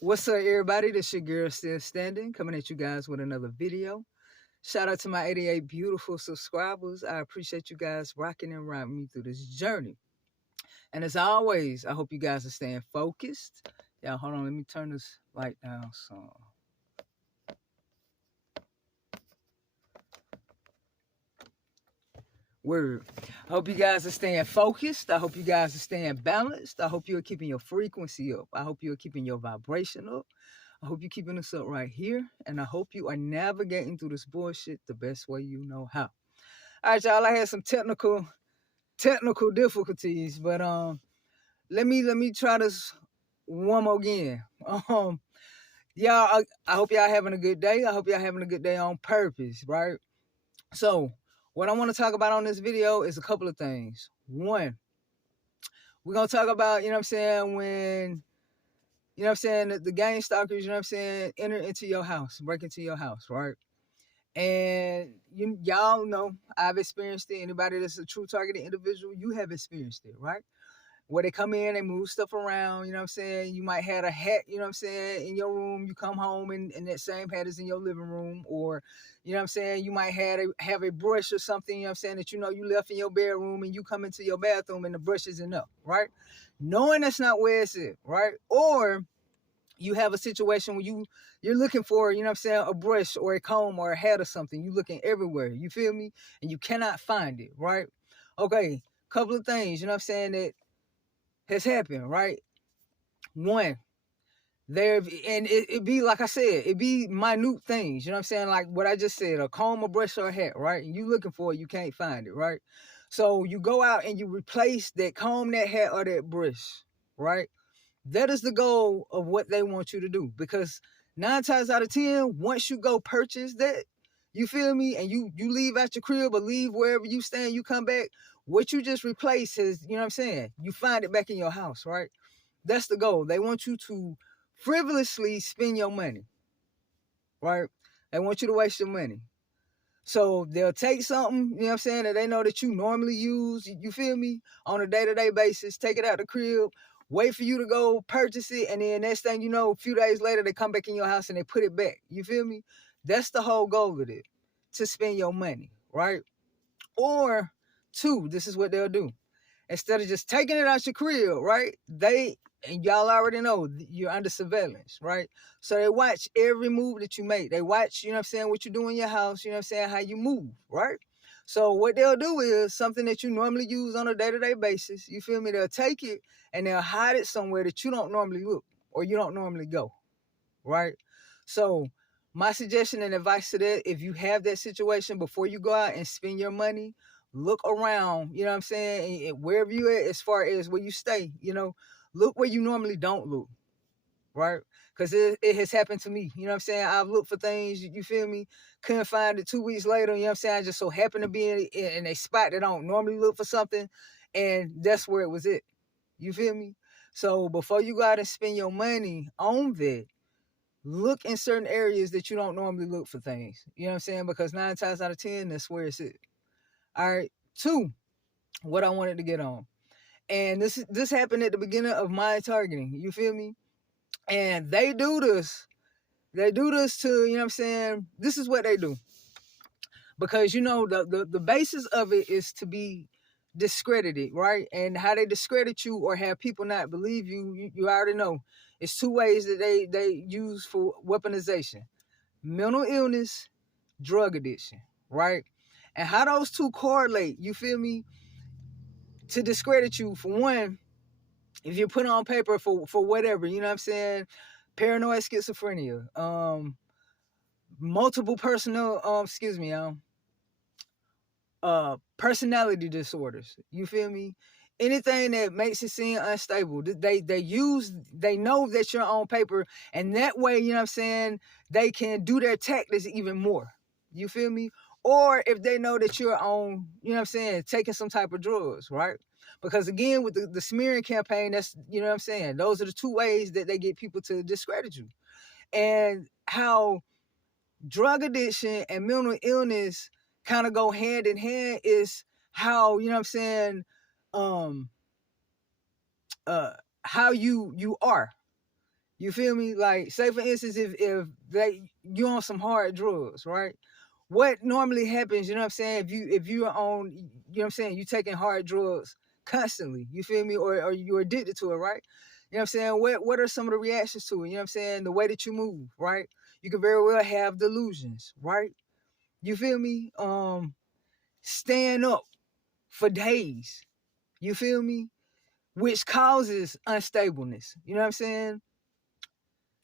What's up, everybody? This your girl Still Standing, coming at you guys with another video. Shout out to my 88 beautiful subscribers. I appreciate you guys rocking and riding me through this journey. And as always, I hope you guys are staying focused. Yeah, hold on, let me turn this light down. Word. I hope you guys are staying focused. I hope you guys are staying balanced. I hope you're keeping your frequency up. I hope you're keeping your vibration up. I hope you're keeping this up right here. And I hope you are navigating through this bullshit the best way you know how. All right, y'all. I had some technical difficulties, but let me try this one more again. Y'all, I hope y'all having a good day. I hope y'all having a good day on purpose, right? So, what I want to talk about on this video is a couple of things. One, we're gonna talk about, you know what I'm saying, when, you know what I'm saying, the gang stalkers, you know what I'm saying, enter into your house, break into your house, right? And y'all know I've experienced it. Anybody that's a true targeted individual, you have experienced it, right? Where they come in, they move stuff around, you know what I'm saying? You might have a hat, you know what I'm saying, in your room. You come home and that same hat is in your living room. Or, you know what I'm saying, you might have a brush or something, you know what I'm saying, that you know you left in your bedroom, and you come into your bathroom and the brush isn't up, right? Knowing that's not where it's at, right? Or you have a situation where you're looking for, you know what I'm saying, a brush or a comb or a hat or something. You looking everywhere, you feel me? And you cannot find it, right? Okay, couple of things, you know what I'm saying, that has happened, right? One, and it be like I said, it be minute things, you know what I'm saying? Like what I just said, a comb, a brush, or a hat, right? And you looking for it, you can't find it, right? So you go out and you replace that comb, that hat, or that brush, right? That is the goal of what they want you to do, because 9 times out of 10, once you go purchase that, you feel me, and you leave out your crib or leave wherever you stand, you come back, what you just replaced is, you know what I'm saying, you find it back in your house, right? That's the goal. They want you to frivolously spend your money, right? They want you to waste your money. So they'll take something, you know what I'm saying, that they know that you normally use, you feel me, on a day-to-day basis, take it out the crib, wait for you to go purchase it, and then next thing you know, a few days later, they come back in your house and they put it back. You feel me? That's the whole goal of it, to spend your money, right? Or two, this is what they'll do. Instead of just taking it out your crib, right? And y'all already know you're under surveillance, right? So they watch every move that you make. They watch, you know what I'm saying, what you do in your house, you know what I'm saying, how you move, right? So what they'll do is something that you normally use on a day-to-day basis, you feel me? They'll take it and they'll hide it somewhere that you don't normally look or you don't normally go, right? So my suggestion and advice to that, if you have that situation, before you go out and spend your money, look around, you know what I'm saying, and wherever you at, as far as where you stay, you know, look where you normally don't look, right? Because it has happened to me, you know what I'm saying? I've looked for things, you feel me, couldn't find it. 2 weeks later, you know what I'm saying, I just so happened to be in a spot that I don't normally look for something, and that's where it was at, you feel me? So before you go out and spend your money on that, look in certain areas that you don't normally look for things, you know what I'm saying? Because 9 times out of 10, that's where it's at. All right. Two, what I wanted to get on. And this happened at the beginning of my targeting. You feel me? And they do this. They do this to, you know what I'm saying? This is what they do. Because, you know, the basis of it is to be discredited, right? And how they discredit you or have people not believe you already know. It's 2 ways that they use for weaponization: mental illness, drug addiction, right? And how those two correlate, you feel me? To discredit you, for one, if you put it on paper for whatever, you know what I'm saying, paranoid schizophrenia, multiple personal, personality disorders, you feel me, anything that makes it seem unstable, they know that you're on paper, and that way, you know what I'm saying, they can do their tactics even more, you feel me? Or if they know that you're on, you know what I'm saying, taking some type of drugs, right? Because again, with the smearing campaign, that's, you know what I'm saying, those are the 2 ways that they get people to discredit you. And how drug addiction and mental illness kind of go hand in hand is how, you know what I'm saying, um how you are. You feel me? Like, say for instance, if you on some hard drugs, right? What normally happens, you know what I'm saying? If you are on, you know what I'm saying, you taking hard drugs constantly, you feel me? Or you're addicted to it, right? You know what I'm saying? What are some of the reactions to it? You know what I'm saying? The way that you move, right? You could very well have delusions, right? You feel me? Staying up for days. You feel me? Which causes unstableness. You know what I'm saying?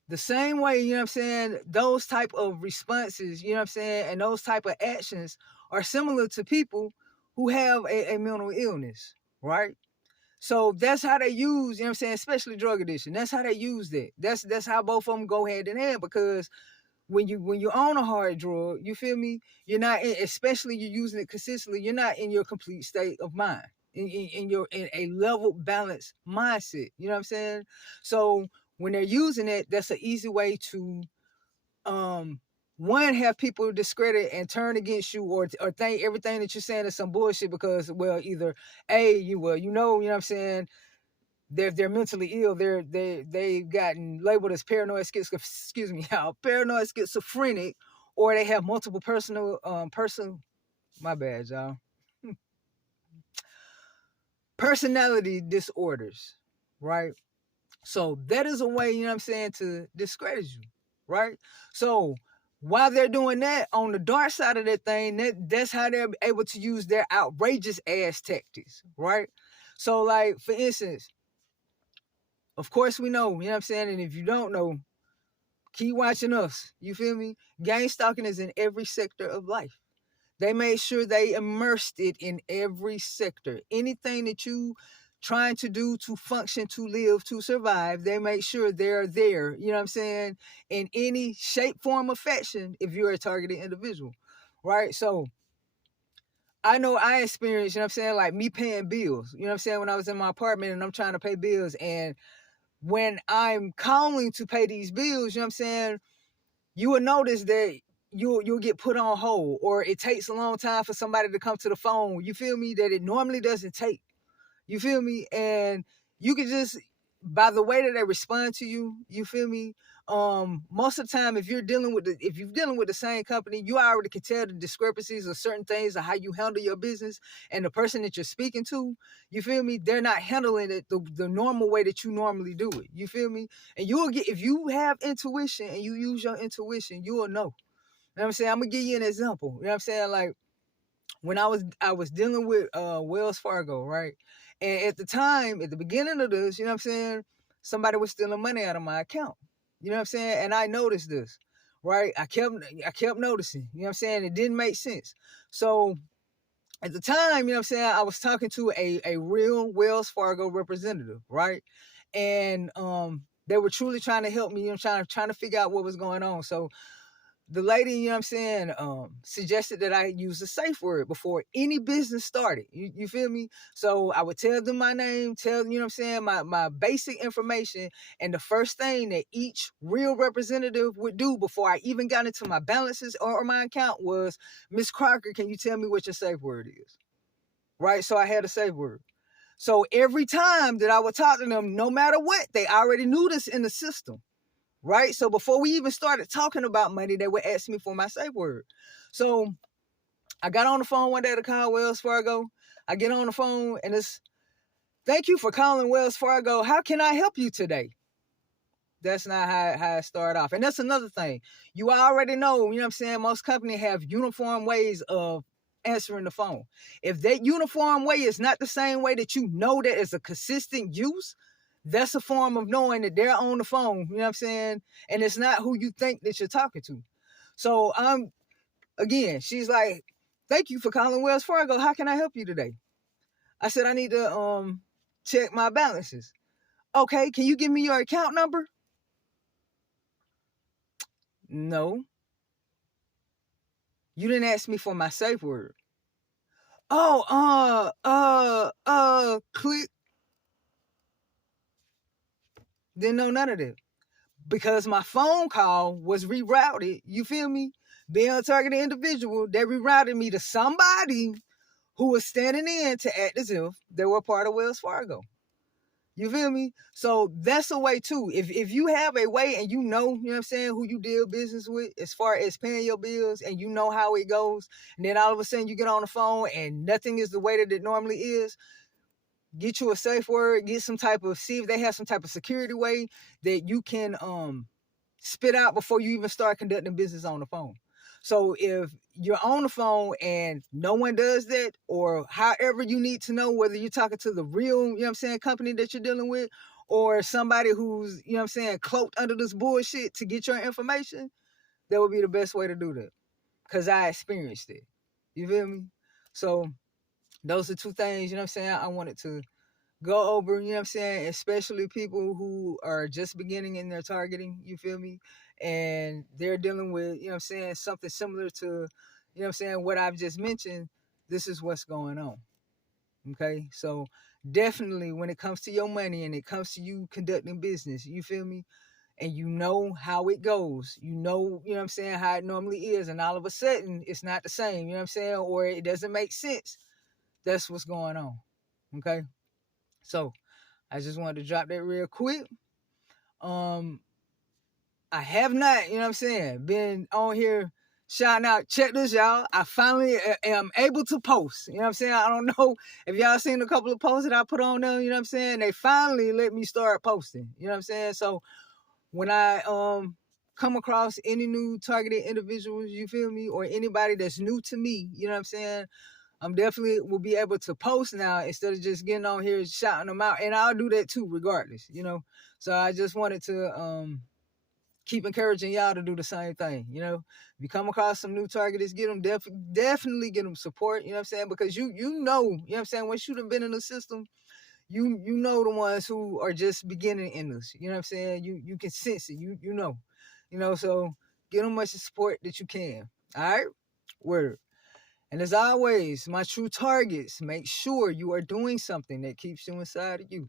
The same way, you know what I'm saying, those type of responses, you know what I'm saying, and those type of actions are similar to people who have a mental illness, right? So that's how they use, you know what I'm saying, especially drug addiction. That's how they use that. That's how both of them go hand in hand, because when you own a hard drug, you feel me? You're not, especially you're using it consistently, you're not in your complete state of mind, in a level balanced mindset. You know what I'm saying? So when they're using it, that's an easy way to one, have people discredit and turn against you, or think everything that you're saying is some bullshit, because, well, either you know what I'm saying, they're mentally ill. They've gotten labeled as paranoid schizophrenic, or they have multiple my bad, y'all, personality disorders, right? So that is a way, you know what I'm saying, to discredit you, right? So while they're doing that, on the dark side of that thing, that's how they're able to use their outrageous ass tactics, right? So, like, for instance, of course we know, you know what I'm saying, and if you don't know, keep watching us. You feel me? Gang stalking is in every sector of life. They made sure they immersed it in every sector. Anything that you trying to do to function, to live, to survive, they make sure they're there, you know what I'm saying, in any shape, form, or fashion if you're a targeted individual, right? So I know I experienced, you know what I'm saying, like me paying bills, you know what I'm saying, when I was in my apartment and I'm trying to pay bills, and when I'm calling to pay these bills, you know what I'm saying, you will notice that you'll get put on hold, or it takes a long time for somebody to come to the phone. You feel me? That it normally doesn't take. You feel me? And you can just, by the way that they respond to you, you feel me? Most of the time, if you're dealing with the same company, you already can tell the discrepancies of certain things, of how you handle your business, and the person that you're speaking to, you feel me? They're not handling it the normal way that you normally do it. You feel me? And you'll get, if you have intuition and you use your intuition, you will know. You know what I'm saying? I'm gonna give you an example. You know what I'm saying? Like, when I was dealing with Wells Fargo, right? And at the time, at the beginning of this, you know what I'm saying, somebody was stealing money out of my account. You know what I'm saying? And I noticed this, right? I kept noticing, you know what I'm saying? It didn't make sense. So at the time, you know what I'm saying, I was talking to a real Wells Fargo representative, right? And they were truly trying to help me, you know, trying to figure out what was going on. So the lady, you know what I'm saying, suggested that I use a safe word before any business started. You feel me? So I would tell them my name, you know what I'm saying, my basic information. And the first thing that each real representative would do before I even got into my balances or my account was, Miss Crocker, can you tell me what your safe word is? Right? So I had a safe word. So every time that I would talk to them, no matter what, they already knew this in the system. Right? So before we even started talking about money, they would ask me for my safe word. So I got on the phone one day to call Wells Fargo. I get on the phone and it's, thank you for calling Wells Fargo. How can I help you today? That's not how it started off. And that's another thing. You already know, you know what I'm saying, most companies have uniform ways of answering the phone. If that uniform way is not the same way that you know that is a consistent use, that's a form of knowing that they're on the phone, you know what I'm saying? And it's not who you think that you're talking to. So again, she's like, thank you for calling Wells Fargo. How can I help you today? I said, I need to check my balances. Okay, can you give me your account number? No. You didn't ask me for my safe word. Oh, click. Didn't know none of that. Because my phone call was rerouted, you feel me? Being a targeted individual, they rerouted me to somebody who was standing in to act as if they were part of Wells Fargo. You feel me? So that's a way too. If you have a way and you know what I'm saying, who you deal business with as far as paying your bills and you know how it goes, and then all of a sudden you get on the phone and nothing is the way that it normally is, get you a safe word, get some type of, see if they have some type of security way that you can spit out before you even start conducting business on the phone. So if you're on the phone and no one does that, or however you need to know whether you're talking to the real, you know what I'm saying, company that you're dealing with, or somebody who's, you know what I'm saying, cloaked under this bullshit to get your information, that would be the best way to do that. Cause I experienced it. You feel me? So those are two things, you know what I'm saying, I wanted to go over, you know what I'm saying, especially people who are just beginning in their targeting, you feel me? And they're dealing with, you know what I'm saying, something similar to, you know what I'm saying, what I've just mentioned. This is what's going on. Okay? So definitely when it comes to your money and it comes to you conducting business, you feel me? And you know how it goes. You know what I'm saying, how it normally is, and all of a sudden it's not the same, you know what I'm saying, or it doesn't make sense. That's what's going on. Okay? So I just wanted to drop that real quick. I have not, you know what I'm saying, been on here shouting out, check this, y'all. I finally am able to post. You know what I'm saying? I don't know if y'all seen a couple of posts that I put on there, you know what I'm saying? They finally let me start posting. You know what I'm saying? So when I come across any new targeted individuals, you feel me, or anybody that's new to me, you know what I'm saying, I'm definitely will be able to post now instead of just getting on here shouting them out. And I'll do that too, regardless, you know. So I just wanted to keep encouraging y'all to do the same thing. You know, if you come across some new targets, get them definitely get them support. You know what I'm saying? Because you know, you know what I'm saying, once you've been in the system, you know the ones who are just beginning in this. You know what I'm saying? You can sense it. You know. You know, so get them much support that you can. All right? Word. And as always, my true targets, make sure you are doing something that keeps you inside of you.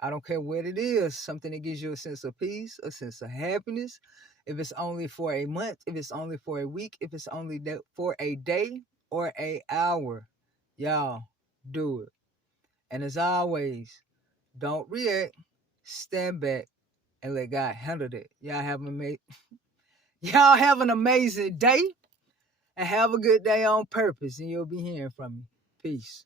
I don't care what it is, something that gives you a sense of peace, a sense of happiness. If it's only for a month, if it's only for a week, if it's only for a day or an hour, y'all do it. And as always, don't react, stand back, and let God handle it. Y'all have an amazing day, and have a good day on purpose, and you'll be hearing from me. Peace.